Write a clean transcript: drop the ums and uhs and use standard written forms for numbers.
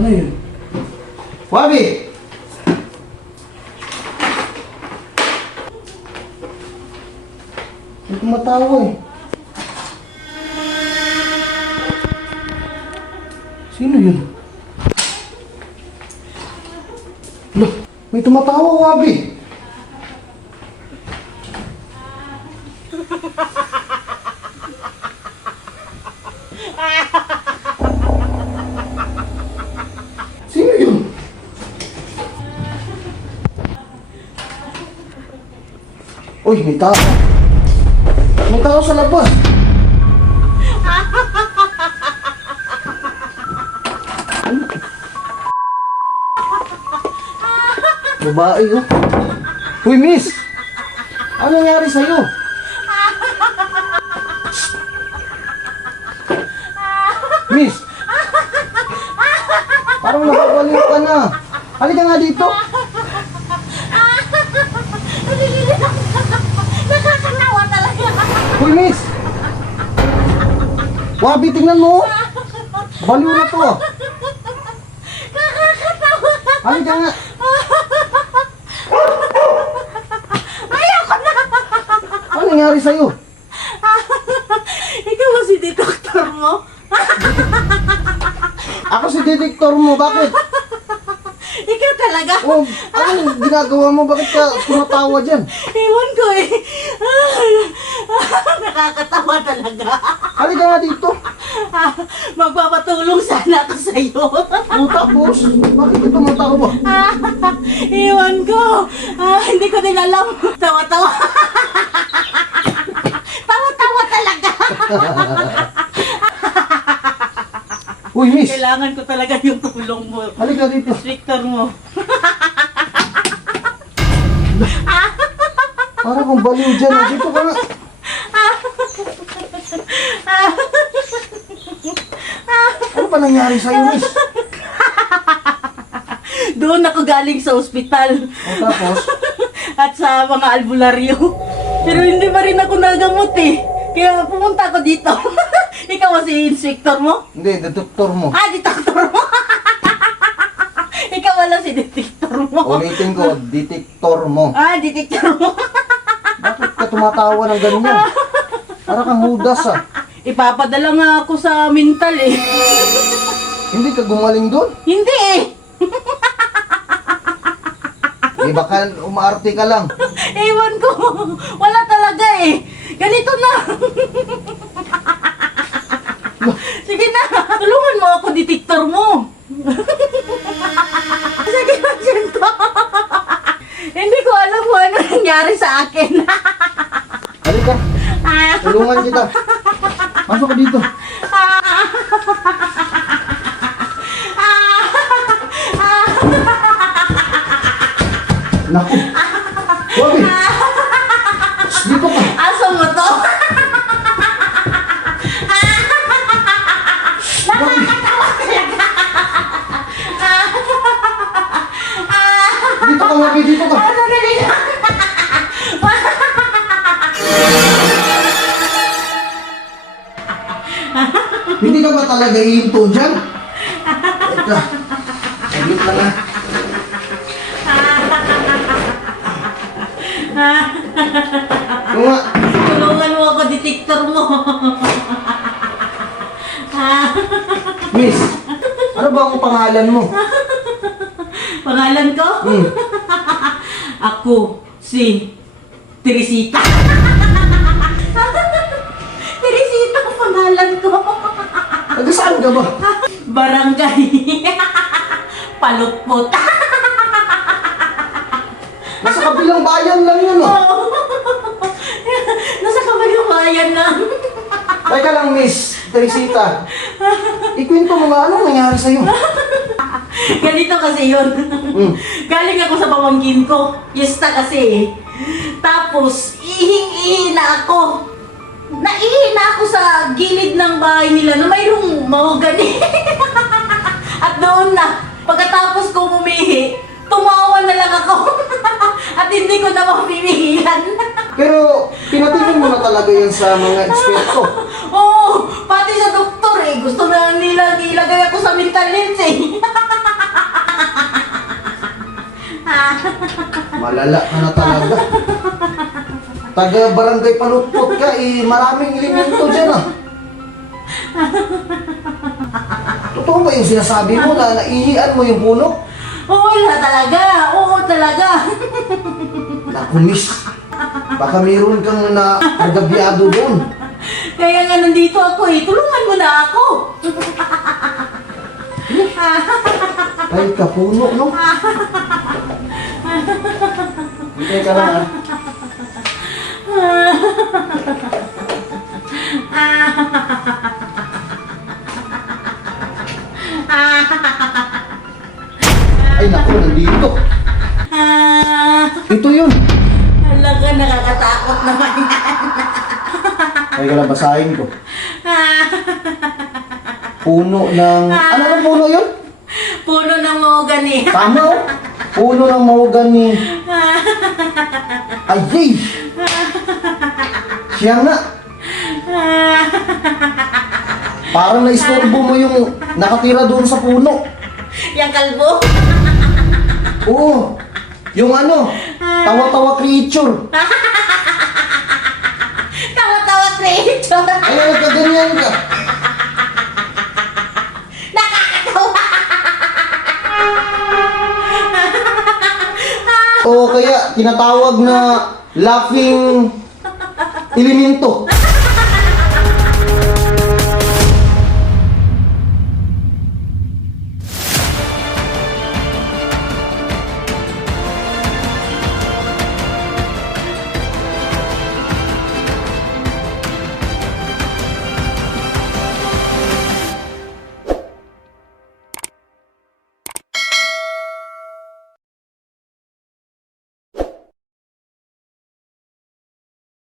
Ano yun? Wabi! May tumatawa eh. Sino yun? Loh, may tumatawa, Wabi. Sino yun? Uy, may tao. May tao sa labas. Babae, oh. Uy, miss! Ano nangyari sa'yo? Miss! Parang nakabaliw ka na. Halika nga dito. Nakakatawa talaga. Uy, miss! Wabi, tingnan mo. Baliw na to. Nakakatawa. Halika nga. Ayoko na. Ano nangyari sa'yo? Ikaw ba si doktor mo? Ako si detektor mo. Bakit? Ikaw talaga? Oh, anong ginagawa mo? Bakit ka tumatawa dyan? Ewan ko eh. Nakakatawa talaga. Halika nga dito. Magpapatulong sana ako sa'yo. Tapos, bakit ka tumatawa? Ewan ko. Hindi ko din alam. Tawa-tawa. Tawa-tawa talaga. Uy, miss! Kailangan ko talaga yung tulong mo. Halika dito. Victor mo. Parang kung baliw dyan. Dito ka nga. Ano pa nangyari sa'yo, miss? Doon ako galing sa ospital. O tapos, At sa mga albularyo. Pero hindi pa rin ako nagamot eh. Kaya pumunta ako dito. Ikaw ba si inspector mo? hindi, detektor mo. Detektor mo. Ikaw wala si detektor mo. Ulitin ko, detektor mo. Detektor mo. Bakit ka tumatawa ng ganyan? Para kang hudas ah. Ipapadala nga ako sa mental eh. Hindi ka gumaling doon? Hindi eh. Eh baka umaarte ka lang. Ewan ko. Wala talaga eh. Ganito na. Sige na. Tulungan mo ako, detektor mo. Sige na, Jento. Hindi ko alam kung ano nangyari sa akin. Halika, tulungan kita. Pasok ka dito. Naku. Wabi. Dito ka. Aso mo to? Wabi. Dito ka, Wabi. Dito ka. Hindi ka ba talaga hihinto dyan? Teka. Saglit lang ah. Oo nga. Tulungan mo ako, detektor mo. Miss, ano ba ang pangalan mo? Pangalan ko? Ako, si Teresita. Teresita ang pangalan ko. Taga saan ka ba? Barangay. Palutpot. Nasa kabilang bayan lang yun oh. Nasa kabilang bayan lang. Teka lang, Miss Teresita. Ikwento mo nga anong nangyari sa'yo. Ganito kasi yun. Galing ako sa pamangkin ko. Yesta kasi eh. Tapos, ihing-ihi na ako. Naihi na ako sa gilid ng bahay nila na mayroong mahogani. At doon na, pagkatapos ko umihi, tumawa na lang ako. At hindi ko na mapimihilan. Pero, pinatingin mo na talaga yan sa mga eksperto. Oo, pati Malala ka na talaga. Taga barangay Palutpot ka, maraming elemento dyan ah. Totoo ba yung sinasabi mo na naihian mo yung puno? Oo, wala talaga. Oo, talaga. Naku, miss. Baka mayroon kang nagabyado doon. Kaya nga nandito ako eh. Tulungan mo na ako. Ay, kapuno, no? Hintay ka lang, ah. Ay, naku, nandito. Ito yun. Hala ka, nakakatakot naman yan. Ay, kalabasahin ko. Puno ng... Ano bang puno yun? Puno ng mahogany. Tama, oh. Puno ng mahogany. Ay, siya nga. Parang naistorbo mo yung nakatira doon sa puno. Yang kalbo. Oo. Yung ano, tawa-tawa creature. Tawa-tawa creature. Ay, nagkaganyan ka. Nakakatawa. O kaya tinatawag na laughing elemento.